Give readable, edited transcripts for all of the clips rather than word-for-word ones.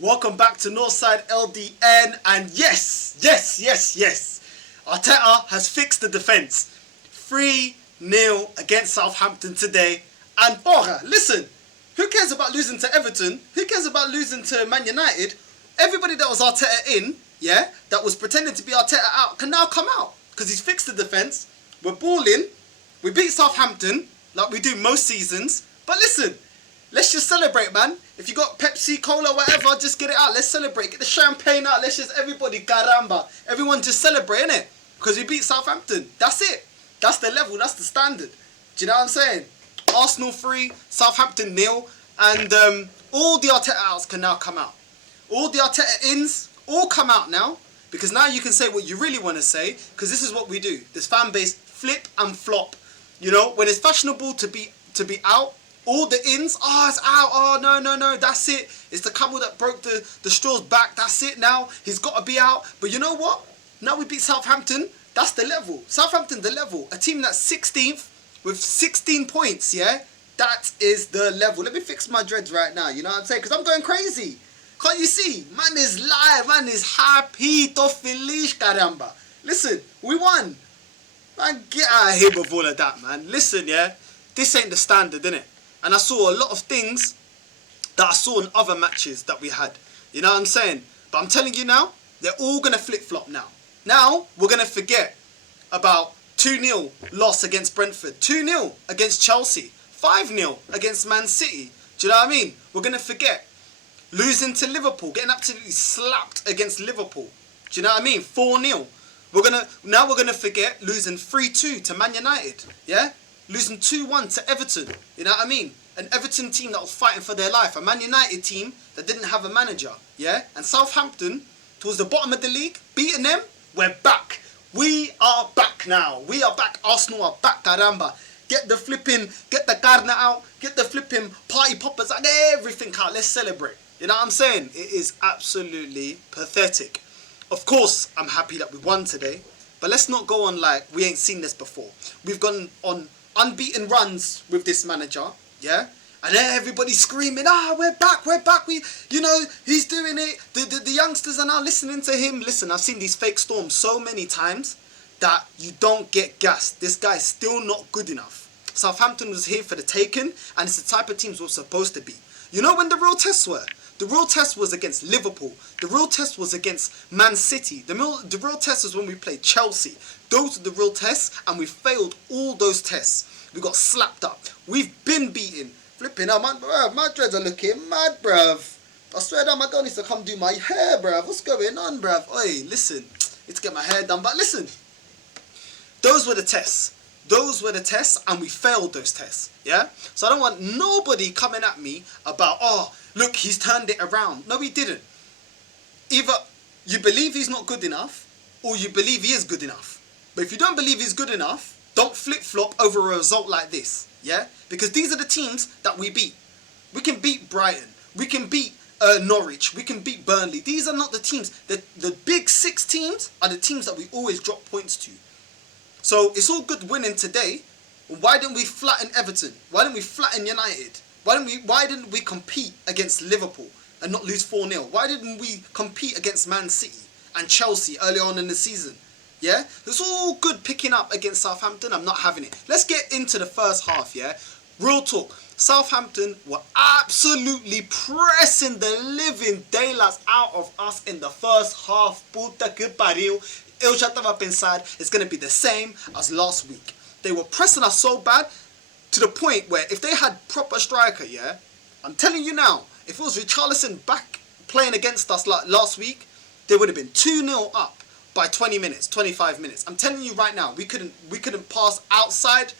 Welcome back to Northside LDN, and yes, Arteta has fixed the defence. 3-0 against Southampton today. And listen, who cares about losing to Everton? Who cares about losing to Man United? Everybody that was Arteta in, that was pretending to be Arteta out, can now come out because he's fixed the defence. We're balling. We beat Southampton like we do most seasons. But listen, let's just celebrate, man. If you got Pepsi, Cola, whatever, just get it out. Let's celebrate. Get the champagne out. Let's just, everybody, caramba. Everyone just celebrate, innit? Because we beat Southampton. That's it. That's the level. That's the standard. Do you know what I'm saying? Arsenal 3, Southampton 0. And all the Arteta outs can now come out. All the Arteta ins, all come out now. Because now you can say what you really want to say. Because this is what we do. This fan base flip and flop. You know, when it's fashionable to be out, all the ins, it's out, no, that's it. It's the couple that broke the straw's back, that's it now. He's got to be out. But you know what? Now we beat Southampton, that's the level. Southampton, the level. A team that's 16th with 16 points, yeah? That is the level. Let me fix my dreads right now, you know what I'm saying? Because I'm going crazy. Can't you see? Man is live, man is happy, to feliz, caramba. Listen, we won. Man, get out of here with all of that, man. Listen, yeah? This ain't the standard, innit? And I saw a lot of things that I saw in other matches that we had. You know what I'm saying? But I'm telling you now, they're all going to flip-flop now. Now, we're going to forget about 2-0 loss against Brentford, 2-0 against Chelsea, 5-0 against Man City. Do you know what I mean? We're going to forget losing to Liverpool, getting absolutely slapped against Liverpool. Do you know what I mean? 4-0. We're going to forget losing 3-2 to Man United. Yeah? Losing 2-1 to Everton. You know what I mean? An Everton team that was fighting for their life. A Man United team that didn't have a manager. Yeah? And Southampton, towards the bottom of the league, beating them, we're back. We are back now. We are back. Arsenal are back, caramba. Get the carne out. Get the flipping party poppers out. Everything out. Let's celebrate. You know what I'm saying? It is absolutely pathetic. Of course, I'm happy that we won today. But let's not go on like we ain't seen this before. We've gone on unbeaten runs with this manager, yeah? And then everybody's screaming, we're back, he's doing it. The youngsters are now listening to him. Listen, I've seen these fake storms so many times that you don't get gassed. This guy's still not good enough. Southampton was here for the taking, and it's the type of teams we're supposed to be. You know when the real tests were? The real test was against Liverpool. The real test was against Man City. The real test was when we played Chelsea. Those are the real tests, and we failed all those tests. We got slapped up. We've been beaten. Flipping out, my dreads are looking mad, bruv. I swear that my girl needs to come do my hair, bruv. What's going on, bruv? Oi, listen. Need to get my hair done, but listen. Those were the tests. Those were the tests, and we failed those tests, yeah? So I don't want nobody coming at me about, look, he's turned it around. No, he didn't. Either you believe he's not good enough, or you believe he is good enough. But if you don't believe he's good enough, don't flip-flop over a result like this, yeah? Because these are the teams that we beat. We can beat Brighton. We can beat Norwich. We can beat Burnley. These are not the teams. The big 6 teams are the teams that we always drop points to. So it's all good winning today. Why didn't we flatten Everton? Why didn't we flatten United? Why didn't we compete against Liverpool and not lose 4-0? Why didn't we compete against Man City and Chelsea early on in the season? Yeah? It's all good picking up against Southampton. I'm not having it. Let's get into the first half, yeah? Real talk. Southampton were absolutely pressing the living daylights out of us in the first half. Puta que pariu. Eu já estava a pensar it's going to be the same as last week. They were pressing us so bad to the point where if they had proper striker, yeah, I'm telling you now, if it was Richarlison back playing against us like last week, they would have been 2-0 up by 20 minutes, 25 minutes. I'm telling you right now, we couldn't pass outside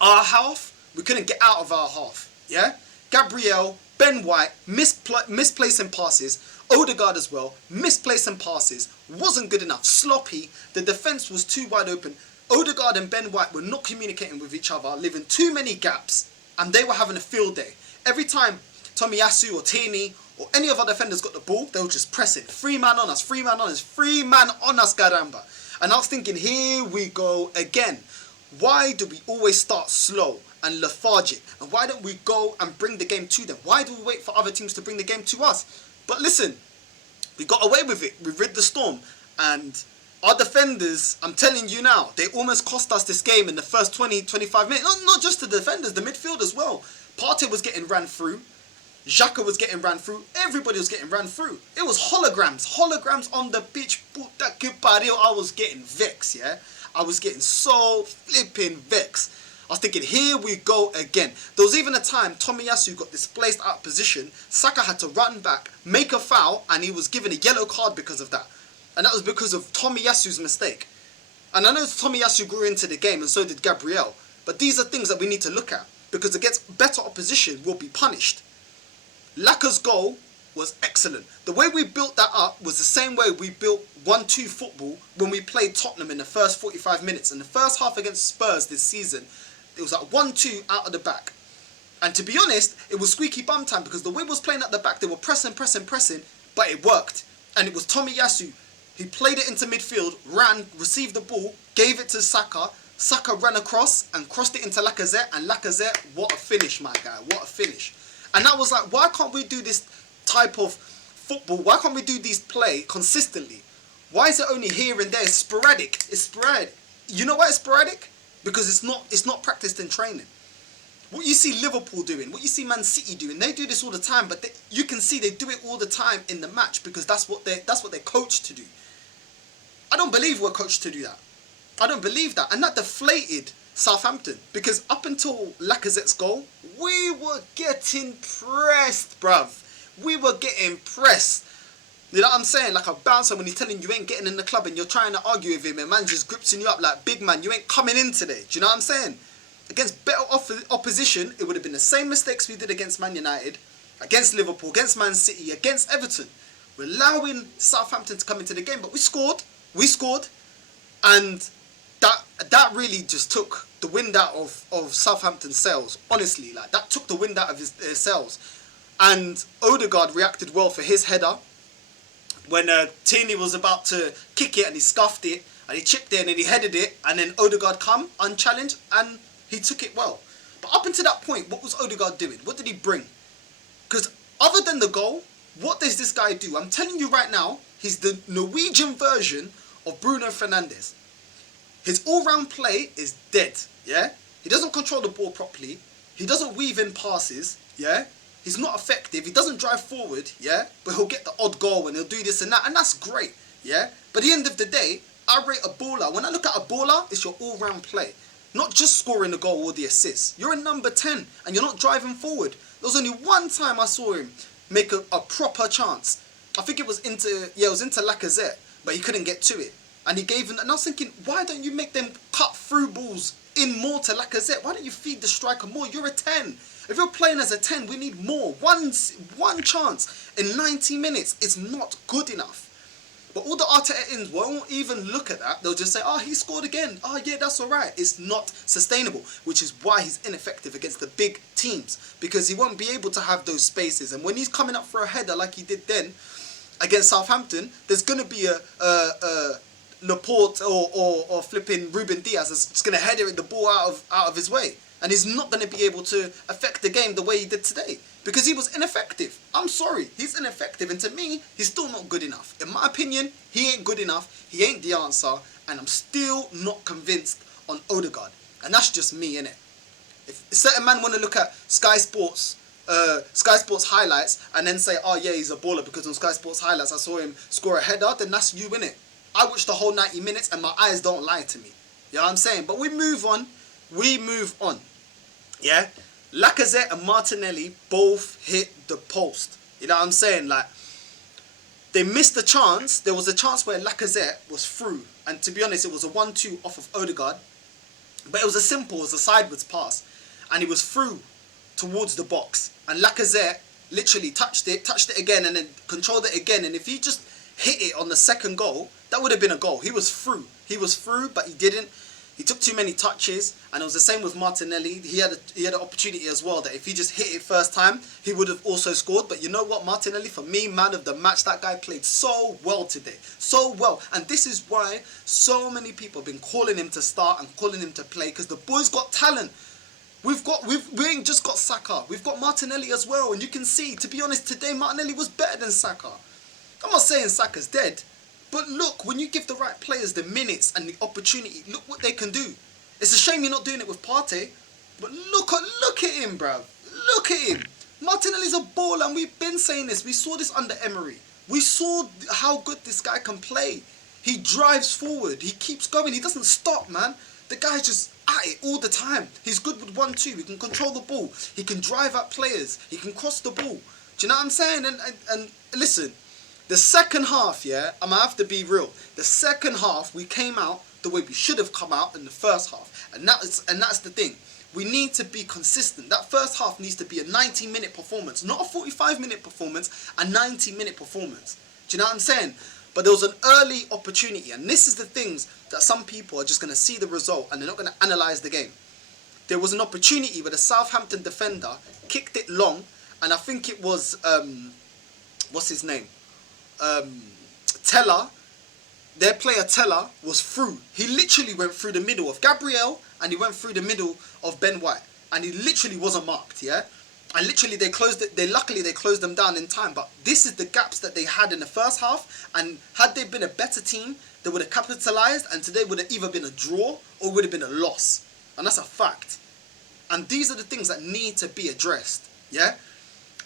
our half. We couldn't get out of our half, yeah? Gabriel, Ben White, misplacing passes. Odegaard as well, misplacing passes. Wasn't good enough, sloppy. The defence was too wide open. Odegaard and Ben White were not communicating with each other, leaving too many gaps, and they were having a field day. Every time Tomiyasu or Tierney or any of our defenders got the ball, they were just pressing. 3 man on us, 3 man on us, 3 man on us, caramba. And I was thinking, here we go again. Why do we always start slow and lethargic? And why don't we go and bring the game to them? Why do we wait for other teams to bring the game to us? But listen, we got away with it. We rid the storm. And our defenders, I'm telling you now, they almost cost us this game in the first 20, 25 minutes. Not just the defenders, the midfield as well. Partey was getting ran through. Xhaka was getting ran through. Everybody was getting ran through. It was holograms on the pitch. I was getting vexed, yeah? I was getting so flipping vexed. I was thinking, here we go again. There was even a time Tomiyasu got displaced out of position. Saka had to run back, make a foul, and he was given a yellow card because of that. And that was because of Tomiyasu's mistake. And I know Tomiyasu grew into the game, and so did Gabriel. But these are things that we need to look at, because against better opposition, we'll be punished. Laka's goal was excellent. The way we built that up was the same way we built 1-2 football when we played Tottenham in the first 45 minutes. In the first half against Spurs this season, it was like 1-2 out of the back. And to be honest, it was squeaky bum time, because the way we was playing at the back, they were pressing, but it worked. And it was Tomiyasu. He played it into midfield, ran, received the ball, gave it to Saka. Saka ran across and crossed it into Lacazette. And Lacazette, what a finish, my guy. What a finish. And I was like, why can't we do this type of football? Why can't we do these play consistently? Why is it only here and there? It's sporadic. It's sporadic. You know why it's sporadic? Because it's not practiced in training. What you see Liverpool doing, what you see Man City doing, they do this all the time, but you can see they do it all the time in the match, because that's what they're coached to do. I don't believe we're coached to do that. I don't believe that. And that deflated Southampton, because up until Lacazette's goal, we were getting pressed, bruv. We were getting pressed. You know what I'm saying? Like a bouncer when he's telling you ain't getting in the club and you're trying to argue with him, and man just grips you up like, big man, you ain't coming in today. Do you know what I'm saying? Against better opposition, it would have been the same mistakes we did against Man United, against Liverpool, against Man City, against Everton. We're allowing Southampton to come into the game, but we scored. We scored. And that really just took the wind out of Southampton's sails. Honestly, like, that took the wind out of their sails. And Odegaard reacted well for his header. When Tierney was about to kick it and he scuffed it and he chipped it and then he headed it, and then Odegaard come unchallenged and he took it well. But up until that point, what was Odegaard doing? What did he bring? Because other than the goal, what does this guy do? I'm telling you right now, he's the Norwegian version of Bruno Fernandes. His all-round play is dead, yeah? He doesn't control the ball properly. He doesn't weave in passes, yeah? He's not effective. He doesn't drive forward, yeah? But he'll get the odd goal and he'll do this and that, and that's great, yeah? But at the end of the day, I rate a baller. When I look at a baller, it's your all-round play. Not just scoring the goal or the assist. You're a number 10 and you're not driving forward. There was only one time I saw him make a proper chance. I think it was into Lacazette, but he couldn't get to it. And he gave him, and I was thinking, why don't you make them cut through balls in more to Lacazette? Why don't you feed the striker more? You're a 10. If you're playing as a 10, we need more. One chance in 90 minutes is not good enough. But all the Arteta-ins won't even look at that. They'll just say, oh, he scored again. Oh, yeah, that's all right. It's not sustainable, which is why he's ineffective against the big teams, because he won't be able to have those spaces. And when he's coming up for a header like he did then against Southampton, there's going to be a Laporte or flipping Ruben Diaz that's going to header the ball out of his way. And he's not going to be able to affect the game the way he did today, because he was ineffective. I'm sorry, he's ineffective, and to me, he's still not good enough. In my opinion, he ain't good enough, he ain't the answer, and I'm still not convinced on Odegaard. And that's just me, innit? If certain man want to look at Sky Sports highlights and then say, oh yeah, he's a baller because on Sky Sports highlights I saw him score a header, then that's you, innit? I watched the whole 90 minutes and my eyes don't lie to me. You know what I'm saying? But we move on. Yeah? Lacazette and Martinelli both hit the post. You know what I'm saying? Like, they missed the chance. There was a chance where Lacazette was through. And to be honest, it was a 1-2 off of Odegaard. But it was a sideways pass. And he was through towards the box. And Lacazette literally touched it again, and then controlled it again. And if he just hit it on the second goal, that would have been a goal. He was through. But he didn't. He took too many touches, and it was the same with Martinelli. He had an opportunity as well that if he just hit it first time, he would have also scored. But you know what, Martinelli, for me, man of the match, that guy played so well today. So well. And this is why so many people have been calling him to start and calling him to play, because the boy's got talent. We ain't just got Saka. We've got Martinelli as well, and you can see. To be honest, today Martinelli was better than Saka. I'm not saying Saka's dead, but look, when you give the right players the minutes and the opportunity, look what they can do. It's a shame you're not doing it with Partey, but look at him, bruv. Look at him. Martinelli's a baller, and we've been saying this. We saw this under Emery. We saw how good this guy can play. He drives forward. He keeps going. He doesn't stop, man. The guy's just at it all the time. He's good with 1-2. He can control the ball. He can drive at players. He can cross the ball. Do you know what I'm saying? And listen, the second half, yeah, I'm going to have to be real. The second half, we came out the way we should have come out in the first half. And that's the thing. We need to be consistent. That first half needs to be a 90-minute performance, not a 45-minute performance, a 90-minute performance. Do you know what I'm saying? But there was an early opportunity, and this is the things that some people are just going to see the result and they're not going to analyse the game. There was an opportunity where the Southampton defender kicked it long, and I think it was, what's his name? Teller. Their player Teller was through. He literally went through the middle of Gabriel and he went through the middle of Ben White. And he literally wasn't marked, yeah? And literally they closed it. Luckily they closed them down in time. But this is the gaps that they had in the first half. And had they been a better team, they would have capitalised. And today would have either been a draw or would have been a loss. And that's a fact. And these are the things that need to be addressed, yeah?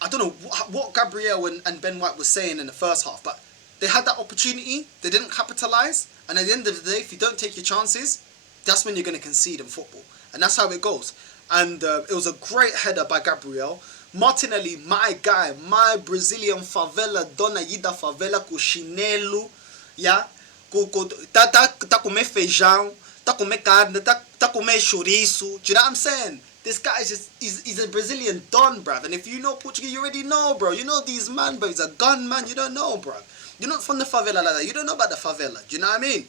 I don't know what Gabriel and Ben White were saying in the first half, but they had that opportunity, they didn't capitalise, and at the end of the day, if you don't take your chances, that's when you're going to concede in football. And that's how it goes. And it was a great header by Gabriel. Martinelli, my guy, my Brazilian favela, Dona Ida favela com chinelo, yeah? Tá comer feijão, tá comer carne, tá comer chouriço. Do you know what I'm saying? This guy is just, he's a Brazilian don, bruv. And if you know Portuguese, you already know, bro. You know these man, bro. He's a gun man, you don't know, bruv. You're not from the favela like that. You don't know about the favela. Do you know what I mean?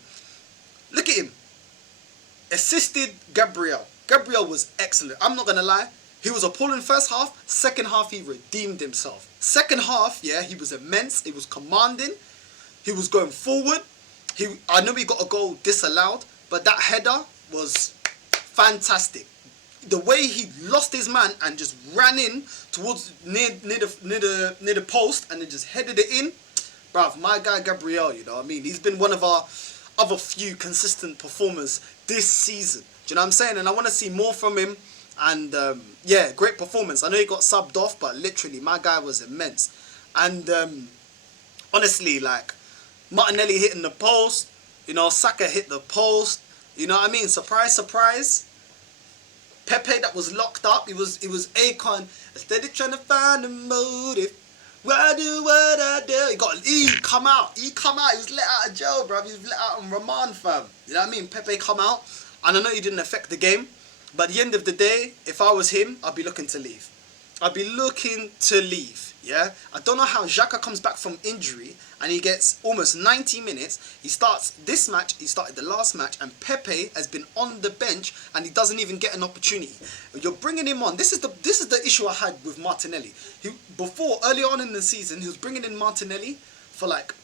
Look at him. Assisted Gabriel. Gabriel was excellent. I'm not going to lie. He was appalling first half. Second half, he redeemed himself. Second half, yeah, he was immense. He was commanding. He was going forward. I know he got a goal disallowed, but that header was fantastic. The way he lost his man and just ran in towards near the post and then just headed it in. Bruv, my guy Gabriel, you know what I mean? He's been one of our other few consistent performers this season. Do you know what I'm saying? And I want to see more from him. And yeah, great performance. I know he got subbed off, but literally, my guy was immense. And honestly, like, Martinelli hitting the post, you know, Saka hit the post, you know what I mean? Surprise, surprise. Pepe that was locked up, it was Akon, steady trying to find a motive. Why do what I do? He come out, he was let out of jail, bro. He was let out on remand, fam. You know what I mean? Pepe come out, and I know he didn't affect the game, but at the end of the day, if I was him, I'd be looking to leave. I'd be looking to leave, yeah? I don't know how Xhaka comes back from injury and he gets almost 90 minutes. He starts this match, he started the last match, and Pepe has been on the bench and he doesn't even get an opportunity. You're bringing him on. This is the issue I had with Martinelli. Early on in the season, he was bringing in Martinelli for like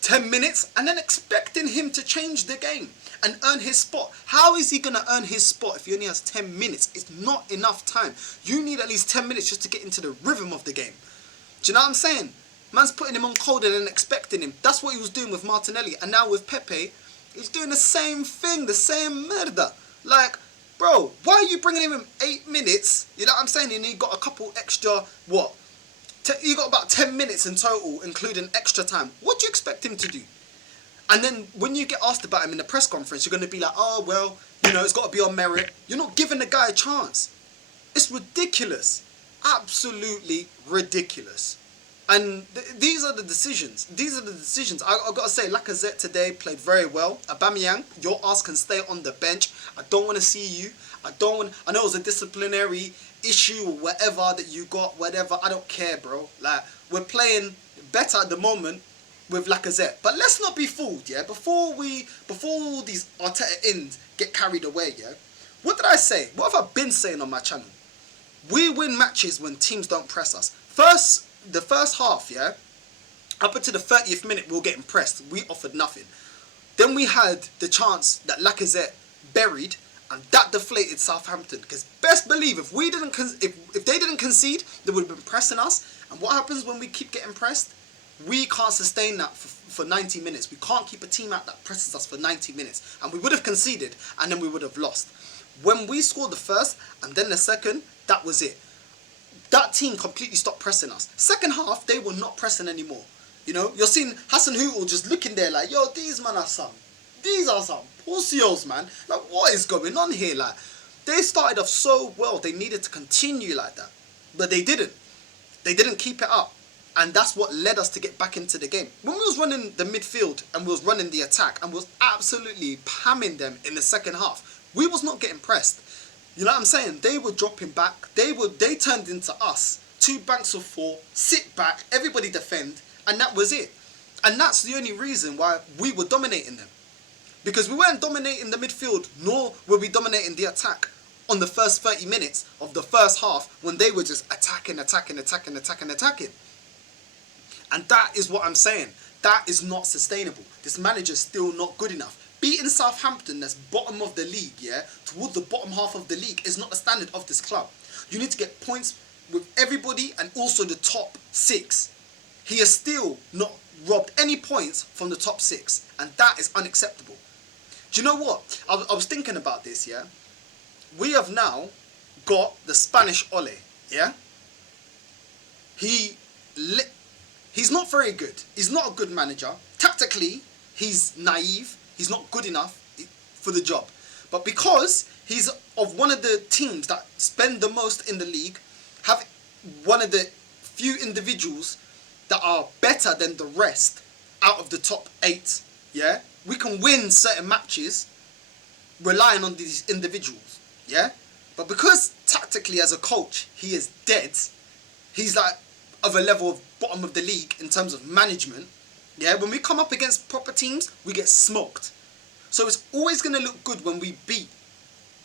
10 minutes and then expecting him to change the game and earn his spot. How is he going to earn his spot if he only has 10 minutes? It's not enough time. You need at least 10 minutes just to get into the rhythm of the game. Do you know what I'm saying? Man's putting him on cold and then expecting him. That's what he was doing with Martinelli. And now with Pepe, he's doing the same thing, the same merda. Like, bro, why are you bringing him in 8 minutes? You know what I'm saying? And he got a couple extra, what? You got about 10 minutes in total, including extra time. What do you expect him to do? And then when you get asked about him in the press conference, you're going to be like, oh, well, you know, it's got to be on merit. You're not giving the guy a chance. It's ridiculous. Absolutely ridiculous. And these are the decisions. I've got to say, Lacazette today played very well. Aubameyang, your ass can stay on the bench. I don't want to see you. I know it was a disciplinary issue or whatever that you got, whatever. I don't care, bro. Like, we're playing better at the moment with Lacazette. But let's not be fooled, yeah? Before all these Arteta ins get carried away, yeah? What did I say? What have I been saying on my channel? We win matches when teams don't press us. The first half, yeah? Up until the 30th minute, we were getting pressed. We offered nothing. Then we had the chance that Lacazette buried, And that deflated Southampton, because best believe if they didn't concede, they would have been pressing us. And what happens when we keep getting pressed? We can't sustain that for 90 minutes. We can't keep a team out that presses us for 90 minutes. And we would have conceded, and then we would have lost. When we scored the first and then the second, that was it. That team completely stopped pressing us. Second half, they were not pressing anymore. You know, you're seeing Hassan Hootel just looking there like, yo, these are some pussios, man. Like, what is going on here? Like, they started off so well. They needed to continue like that. But they didn't. They didn't keep it up. And that's what led us to get back into the game. When we was running the midfield and we was running the attack and we was absolutely pamming them in the second half, we was not getting pressed. You know what I'm saying? They were dropping back. They turned into us. 2 banks of 4, sit back, everybody defend, and that was it. And that's the only reason why we were dominating them. Because we weren't dominating the midfield, nor were we dominating the attack on the first 30 minutes of the first half when they were just attacking. And that is what I'm saying. That is not sustainable. This manager's still not good enough. Beating Southampton, that's bottom of the league, yeah, towards the bottom half of the league, is not the standard of this club. You need to get points with everybody and also the top 6. He has still not robbed any points from the top 6, and that is unacceptable. Do you know what? I was thinking about this, yeah? We have now got the Spanish Ole, yeah? He's not very good. He's not a good manager. Tactically, he's naive. He's not good enough for the job. But because he's of one of the teams that spend the most in the league, have one of the few individuals that are better than the rest out of the top 8, yeah? We can win certain matches relying on these individuals, yeah? But because tactically as a coach, he is dead, he's like of a level of bottom of the league in terms of management, yeah? When we come up against proper teams, we get smoked. So it's always going to look good when we beat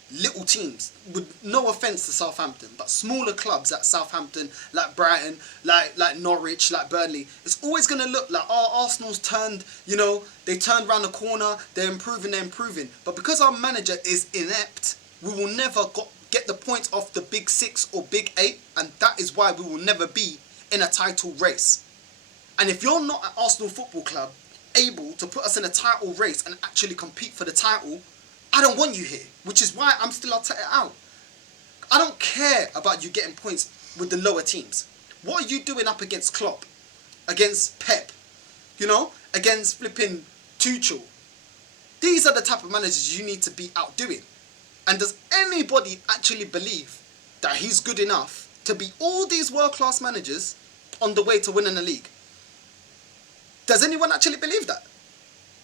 little teams, with no offence to Southampton, but smaller clubs like Southampton, like Brighton, like Norwich, like Burnley. It's always going to look like, oh, Arsenal's turned, you know, they turned around the corner, they're improving. But because our manager is inept, we will never get the points off the big 6 or big 8, and that is why we will never be in a title race. And if you're not at Arsenal Football Club able to put us in a title race and actually compete for the title, I don't want you here, which is why I'm still out. I don't care about you getting points with the lower teams. What are you doing up against Klopp, against Pep, you know, against flipping Tuchel? These are the type of managers you need to be outdoing. And does anybody actually believe that he's good enough to beat all these world-class managers on the way to winning a league? Does anyone actually believe that?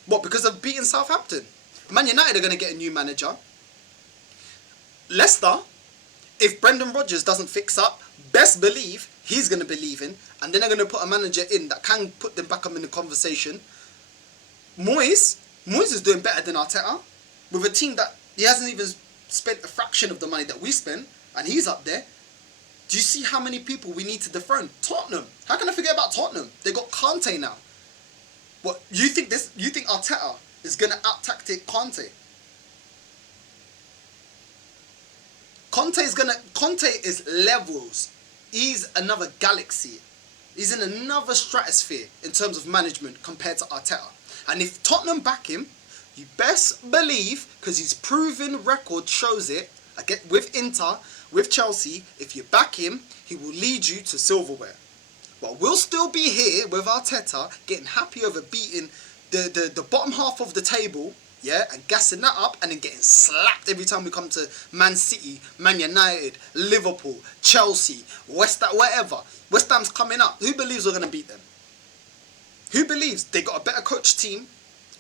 What, because of beating Southampton? Man United are going to get a new manager. Leicester, if Brendan Rodgers doesn't fix up, best believe he's going to be leaving, and then they're going to put a manager in that can put them back up in the conversation. Moyes is doing better than Arteta, with a team that he hasn't even spent a fraction of the money that we spent, and he's up there. Do you see how many people we need to dethrone? Tottenham. How can I forget about Tottenham? They got Conte now. What, you think Arteta is going to out-tactic Conte? Conte is levels. He's another galaxy. He's in another stratosphere in terms of management compared to Arteta. And if Tottenham back him, you best believe, because his proven record shows it, with Inter, with Chelsea, if you back him, he will lead you to silverware. But we'll still be here with Arteta, getting happy over beating the bottom half of the table, yeah, and gassing that up, and then getting slapped every time we come to Man City, Man United, Liverpool, Chelsea, West Ham, whatever. West Ham's coming up. Who believes we're going to beat them? Who believes they got a better coach team,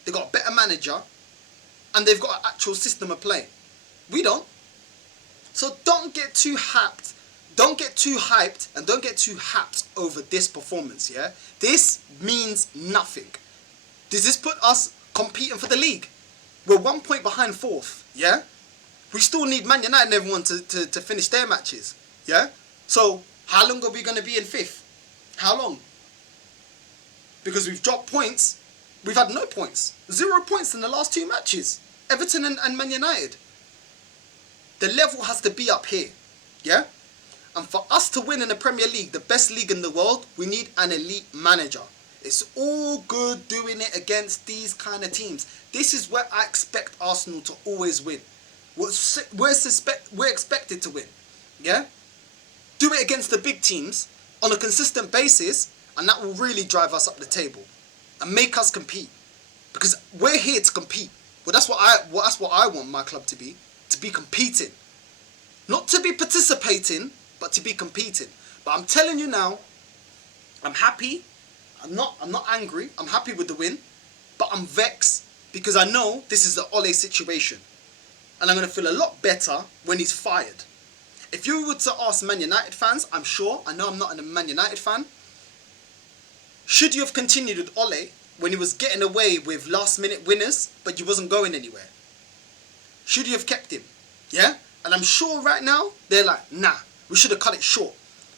they got a better manager, and they've got an actual system of play? We don't. So don't get too hyped. Don't get too hyped and don't get too happed over this performance, yeah? This means nothing. Does this put us competing for the league? We're 1 point behind 4th, yeah? We still need Man United and everyone to finish their matches, yeah? So how long are we going to be in 5th? How long? Because we've dropped points. We've had no points. 0 points in the last 2 matches. Everton and Man United. The level has to be up here. Yeah? And for us to win in the Premier League, the best league in the world, we need an elite manager. It's all good doing it against these kind of teams. This is where I expect Arsenal to always win. We're expected to win. Yeah? Do it against the big teams on a consistent basis, and that will really drive us up the table and make us compete. Because we're here to compete. Well, that's what I want my club to be competing. Not to be participating, but to be competing. But I'm telling you now, I'm happy. I'm not angry. I'm happy with the win. But I'm vexed because I know this is the Ole situation. And I'm going to feel a lot better when he's fired. If you were to ask Man United fans, I know I'm not a Man United fan. Should you have continued with Ole when he was getting away with last minute winners, but you wasn't going anywhere? Should you have kept him? Yeah? And I'm sure right now, they're like, nah, we should have cut it short.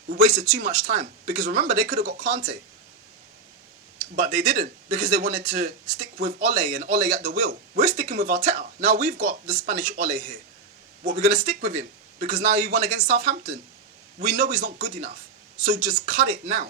We wasted too much time. Because remember, they could have got Kante. But they didn't, because they wanted to stick with Ole and Ole at the wheel. We're sticking with Arteta. Now we've got the Spanish Ole here. What, we're going to stick with him? Because now he won against Southampton. We know he's not good enough. So just cut it now.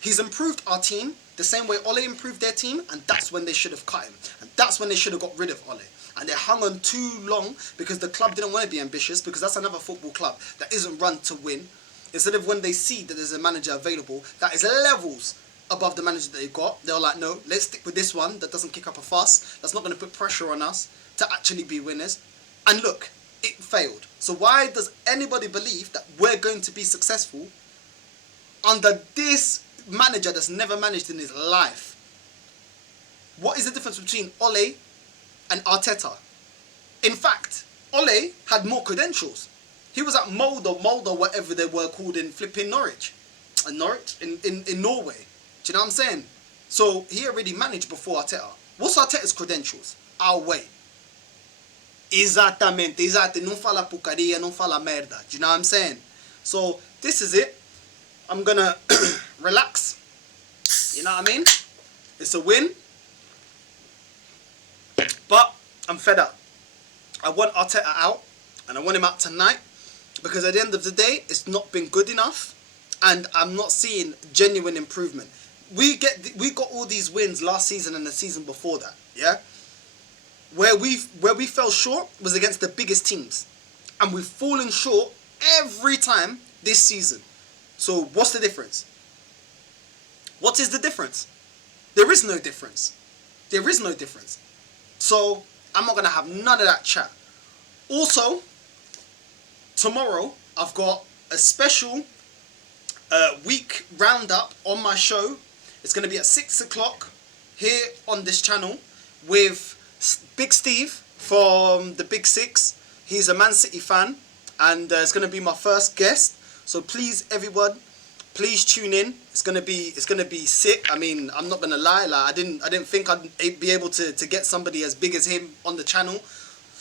He's improved our team the same way Ole improved their team, and that's when they should have cut him. And that's when they should have got rid of Ole. And they hung on too long because the club didn't want to be ambitious, because that's another football club that isn't run to win. Instead of when they see that there's a manager available that is levels above the manager that they've got, they're like, no, let's stick with this one that doesn't kick up a fuss, that's not going to put pressure on us to actually be winners. And look, it failed. So why does anybody believe that we're going to be successful under this manager that's never managed in his life? What is the difference between Ole and Arteta? In fact, Ole had more credentials. He was at Molde, whatever they were called in flipping Norwich. In Norway. Do you know what I'm saying? So he already managed before Arteta. What's Arteta's credentials? Our way. Exatamente, não fala porcaria, não fala merda. Do you know what I'm saying? So this is it. I'm gonna relax. You know what I mean? It's a win. But I'm fed up. I want Arteta out, and I want him out tonight, because at the end of the day, it's not been good enough, and I'm not seeing genuine improvement. We got all these wins last season and the season before that, yeah? Where we fell short was against the biggest teams, and we've fallen short every time this season. So what's the difference? What is the difference? There is no difference. There is no difference. So I'm not going to have none of that chat. Also, tomorrow I've got a special week roundup on my show. It's going to be at 6 o'clock here on this channel with Big Steve from the Big Six. He's a Man City fan, and it's going to be my first guest. So please, everyone, please tune in. It's gonna be sick. I mean, I'm not gonna lie. Like, I didn't think I'd be able to get somebody as big as him on the channel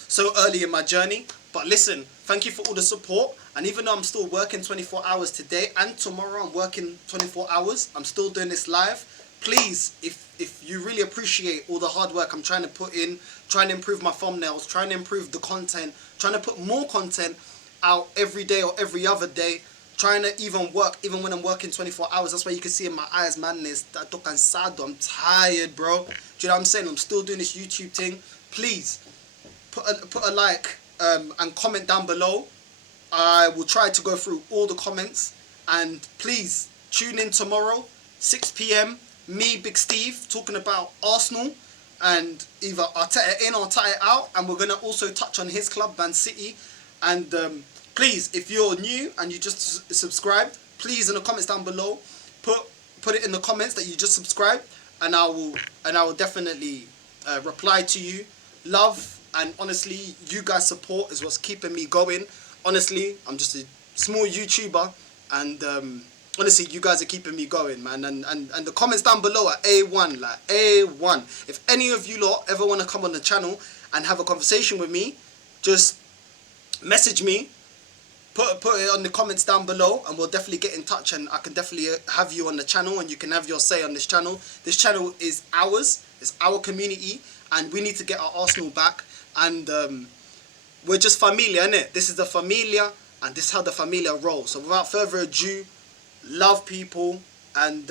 so early in my journey. But listen, thank you for all the support. And even though I'm still working 24 hours today and tomorrow I'm working 24 hours, I'm still doing this live. Please, if you really appreciate all the hard work I'm trying to put in, trying to improve my thumbnails, trying to improve the content, trying to put more content out every day or every other day, trying to even work, even when I'm working 24 hours. That's why you can see in my eyes, man, I'm tired, bro. Do you know what I'm saying? I'm still doing this YouTube thing. Please, put a like and comment down below. I will try to go through all the comments. And please, tune in tomorrow, 6 p.m. Me, Big Steve, talking about Arsenal. And either Arteta in or Arteta out. And we're going to also touch on his club, Man City. And please, if you're new and you just subscribed, please in the comments down below, put it in the comments that you just subscribed, and I will definitely reply to you. Love, and honestly, you guys' support is what's keeping me going. Honestly, I'm just a small YouTuber, and honestly, you guys are keeping me going, man. And the comments down below are A1, like A1. If any of you lot ever want to come on the channel and have a conversation with me, just message me. Put it on the comments down below, and we'll definitely get in touch, and I can definitely have you on the channel, and you can have your say on this channel. This channel is ours, it's our community, and we need to get our Arsenal back. And we're just familia, innit? This is the familia, and this is how the familia rolls. So without further ado, love people, and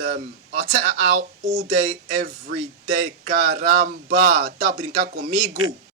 Arteta out all day, every day. Caramba, tá brincar comigo?